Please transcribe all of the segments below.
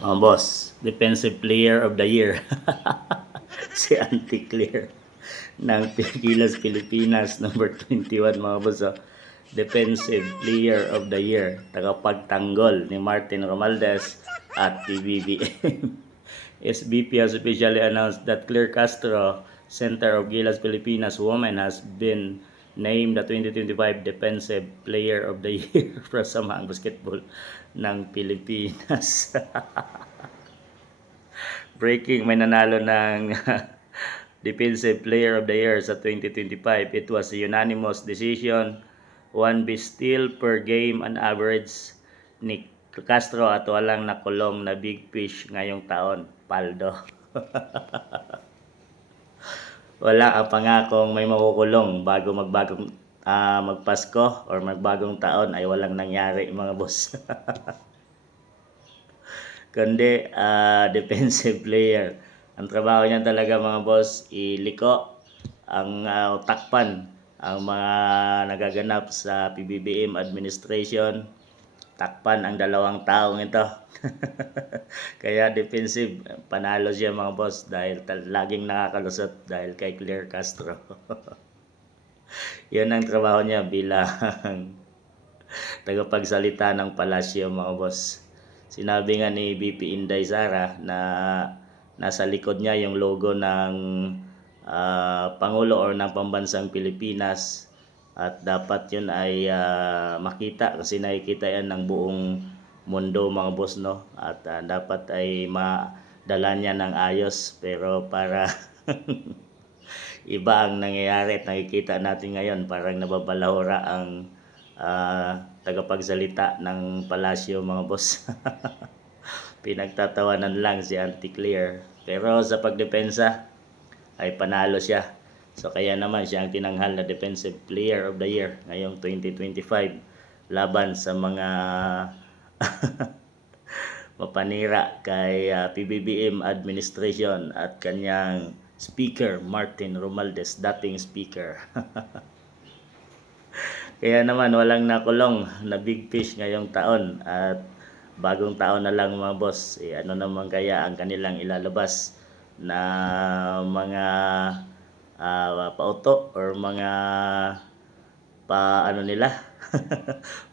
Mga boss, Defensive Player of the Year. Si Auntie Claire ng Gilas Pilipinas, number 21 mga boss. Defensive Player of the Year, tagapagtanggol ni Martin Romualdez at PBBM. SBP has officially announced that Claire Castro, Center of Gilas Pilipinas Women, has been named the 2025 Defensive Player of the Year para sa mga basketball ng Pilipinas. Breaking, may nanalo ng Defensive Player of the Year sa 2025. It was a unanimous decision. 1 steal per game on average ni Castro at walang nakulong na big fish ngayong taon. Paldo. Wala ang pangakong may makukulong bago magpasko or magbagong taon ay walang nangyari mga boss. Kundi defensive player. Ang trabaho niya talaga mga boss, iliko ang takpan ang mga nagaganap sa PBBM administration. Takpan ang dalawang taong ito. Kaya defensive, panalo siya mga boss dahil laging nakakalusot dahil kay Claire Castro. Yan ang trabaho niya bilang tagapagsalita ng palasyo mga boss. Sinabi nga ni BP Inday Sara na nasa likod niya yung logo ng Pangulo or ng Pambansang Pilipinas at dapat yun ay makita kasi nakikita yan ng buong mundo mga boss, no? At dapat ay madala niya ng ayos, pero para iba ang nangyayari at nakikita natin ngayon, parang nababalahura ang tagapagsalita ng palasyo mga boss. Pinagtatawanan lang si Auntie Claire, pero sa pagdepensa ay panalo siya. So kaya naman siya ang tinanghal na Defensive Player of the Year ngayong 2025 laban sa mga mapanira kay PBBM administration at kanyang Speaker Martin Romualdez, dating Speaker. Kaya naman walang nakulong na big fish ngayong taon at bagong taon na lang mga boss. Ano naman kaya ang kanilang ilalabas na mga pauto or mga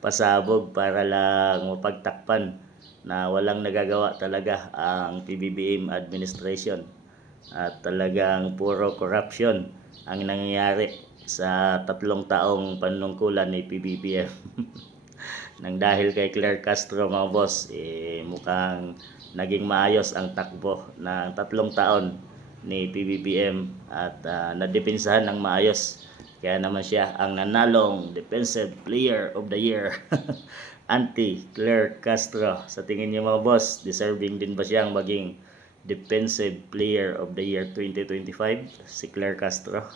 pasabog para lang mapagtakpan na walang nagagawa talaga ang PBBM administration at talagang puro corruption ang nangyayari sa 3 taong panunungkulan ni PBBM. Nang dahil kay Claire Castro mga boss, mukhang naging maayos ang takbo ng 3 taon ni PBBM at nadepensahan ng maayos. Kaya naman siya ang nanalong Defensive Player of the Year. Auntie Claire Castro. Sa tingin niyo mga boss, deserving din ba siyang maging Defensive Player of the Year 2025? Si Claire Castro.